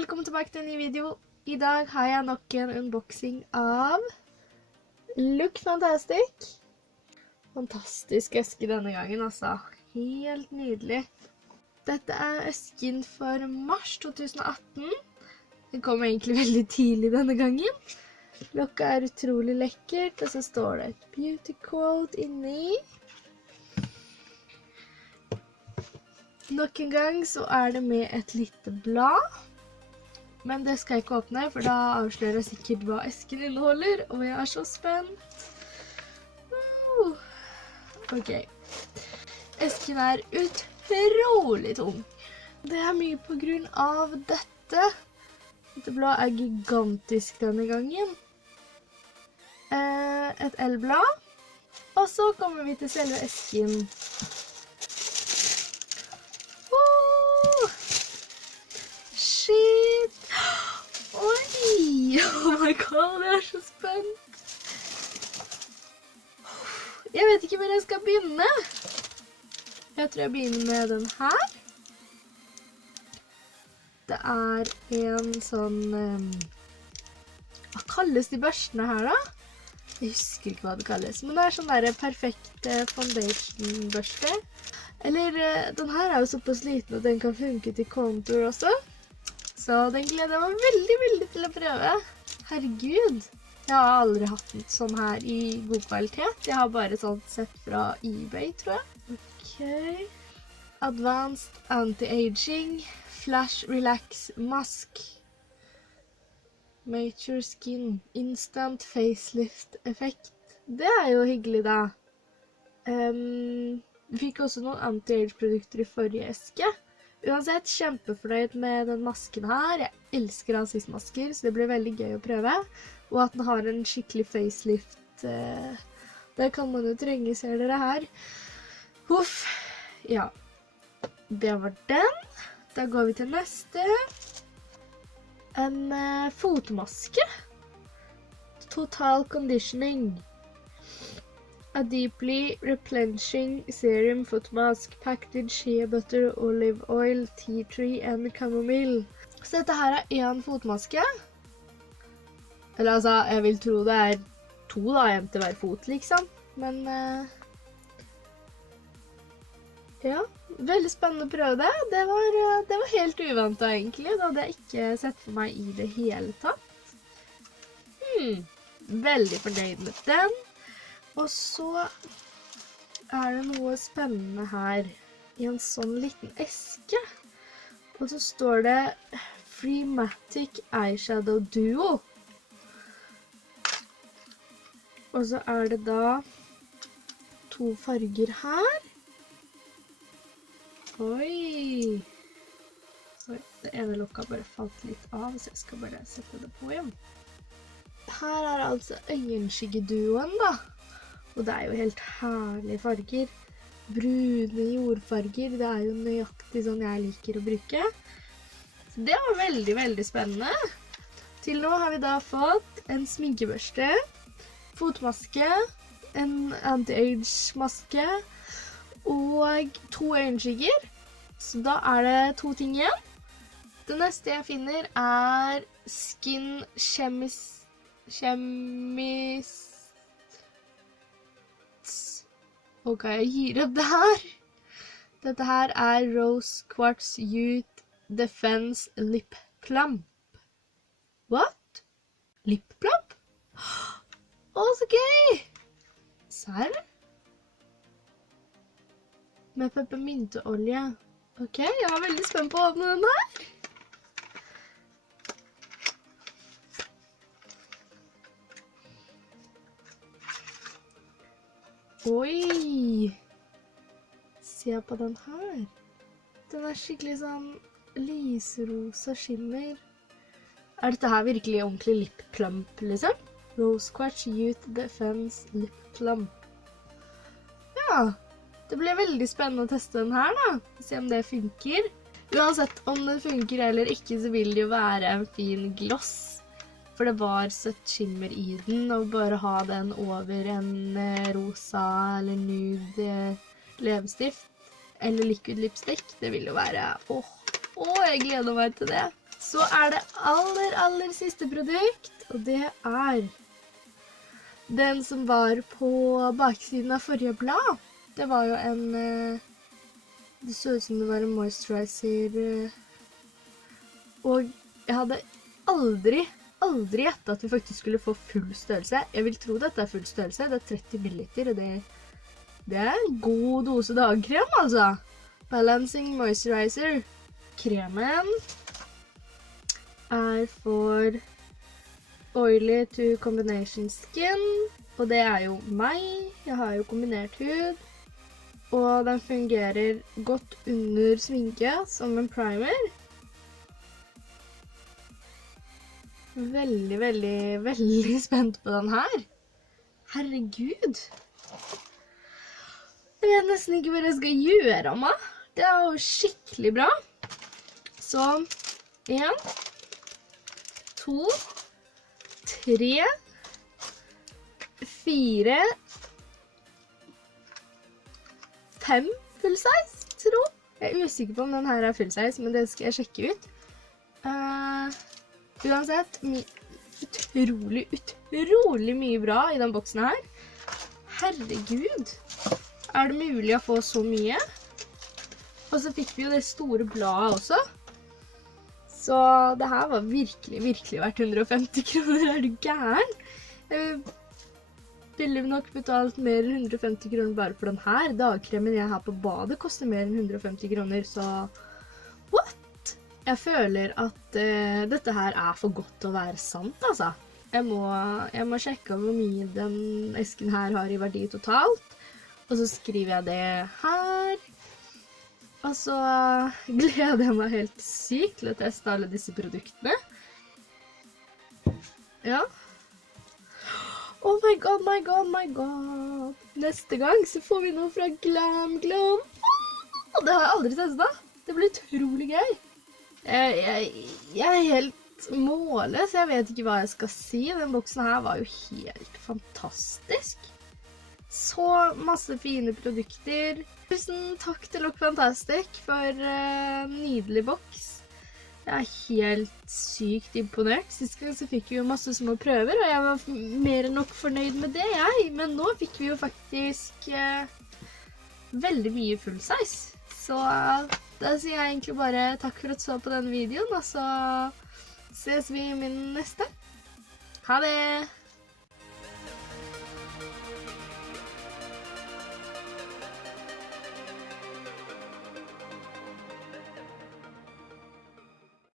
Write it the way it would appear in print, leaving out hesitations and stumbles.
velkommen tilbake til en ny video. I dag har jeg nok en unboxing av Look Fantastic. Fantastisk eske denne gangen, altså. Helt nydelig. Dette er esken for mars 2018. Den kom egentlig veldig tidlig denne gangen. Lokket er utrolig lekkert, og så står det et beauty quote inni. Nok en gang så er det med et lite blad. Men det skal jeg ikke åpne, for da avslører jeg sikkert hva esken inneholder, og jeg er så spent. Ok. Esken er utrolig tung. Det er mye på grunn av dette. Dette bladet er gigantisk denne gangen. Et L-blad. Og så kommer vi til selve esken. Shit! Oi! Oh my god, jeg er så spent. Jeg vet ikke hvor jeg skal begynne. Jeg tror jeg begynner med den her. Det er en sånn... hva kalles de børstene her da? Jeg husker ikke hva det kalles, men det er sånn der perfekt foundation-børste. Eller, den her er jo såpass liten at den kan funke til contour også. Så den gleder jeg meg veldig, veldig til å prøve. Herregud, jeg har aldri hatt en sånn her i god kvalitet. Jeg har bare sånn sett fra eBay, tror jeg. Ok. Advanced Anti-Aging Flash Relax Mask. Mature Skin Instant Facelift Effekt. Det er jo hyggelig da. Vi fikk også noen anti-age-produkter i forrige eske. Uansett, kjempefornøyd med den masken her. Jeg elsker ansiktsmasker, så det blir veldig gøy å prøve. Og at den har en skikkelig facelift. Det kan man jo trenge, ser dere her. Huff. Ja, det var den. Da går vi til neste. En fotmaske. Total Conditioning. A deeply replenishing serum foot mask packed in shea butter, olive oil, tea tree and chamomile. Så dette her er en fotmaske. Eller altså, jeg vil tro det er 2 da, en til hver fot liksom. Men ja, veldig spennende å prøve det. Det var helt uventet egentlig. Det hadde jeg ikke sett for meg i det hele tatt. Veldig fornøyd med den. Og så er det noe spennende her i en sånn liten eske. Og så står det Freematic Eyeshadow Duo. Og så er det da 2 farger her. Oi! Det ene lokket bare falt litt av, så jeg skal bare sette det på igjen. Her er altså øyenskyggeduoen da. Og det er jo helt herlige farger. Brune jordfarger, det er jo nøyaktig sånn jeg liker å bruke. Så det var veldig, veldig spennende. Til nå har vi da fått en sminkebørste, fotmaske, en anti-age maske og 2 øyenskygger. Så da er det 2 ting igjen. Det neste jeg finner er Skin Ok, jeg gir opp det her. Dette her er Rose Quartz Youth Defense Lip Plump. What? Lip Plump? Å, så gøy! Serr? Med peppermynteolje. Ok, jeg er veldig spent på å åpne den her. Oi! Se på den her. Den er skikkelig sånn lyserosa skimmer. Er dette her virkelig ordentlig lip plump, liksom? Rose Quartz Youth Defense Lip Plump. Ja, det blir veldig spennende å teste den her da. Se om det funker. Uansett om det funker eller ikke, så vil det jo være en fin gloss. For det var søtt skimmer i den, og bare ha den over en rosa eller nude leppestift, eller liquid lipstick, det vil jo være, jeg gleder meg til det. Så det aller siste produkt, og det den som var på baksiden av forrige blad. Det var jo det så ut som det var en moisturizer, og jeg hadde aldri gjettet at vi faktisk skulle få full størrelse. Jeg vil tro dette full størrelse, det 30 milliliter, og det en god dose dagkrem, altså. Balancing Moisturizer. Kremen for oily to combination skin, og det jo meg. Jeg har jo kombinert hud, og den fungerer godt under sminke som en primer. Veldig spent på den her. Herregud. Jeg vet nesten ikke hva jeg skal gjøre av meg. Det jo skikkelig bra. Så 1, 2, 3, 4, 5 full size, tror jeg. Jeg usikker på om den her full size, men det skal jeg sjekke ut. Uansett, utrolig mye bra i den boksen her. Herregud, det mulig å få så mye? Og så fikk vi jo det store bladet også. Så det her var virkelig verdt 150 kroner, du gæren? Jeg ville nok betalt mer enn 150 kroner bare for den her. Dagkremen jeg har på badet koster mer enn 150 kroner, så what? Jeg føler at dette her for godt til å være sant, altså. Jeg må sjekke hvor mye den esken her har i verdi totalt, og så skriver jeg det her. Og så gleder jeg meg helt sykt til å teste alle disse produktene. Ja. Oh my god. Neste gang så får vi noe fra Glam Glow. Det har jeg aldri testet. Det blir utrolig gøy. Jeg helt målløs. Jeg vet ikke hva jeg skal si. Den boksen her var jo helt fantastisk. Så masse fine produkter. Tusen takk til Lookfantastic for nydelig boks. Jeg helt sykt imponert. Sist gang så fikk vi jo masse små prøver, og jeg var mer enn nok fornøyd med det, Men nå fikk vi jo faktisk veldig mye full size. Så da sier jeg egentlig bare takk for at du så på denne videoen, og så ses vi i min neste. Ha det!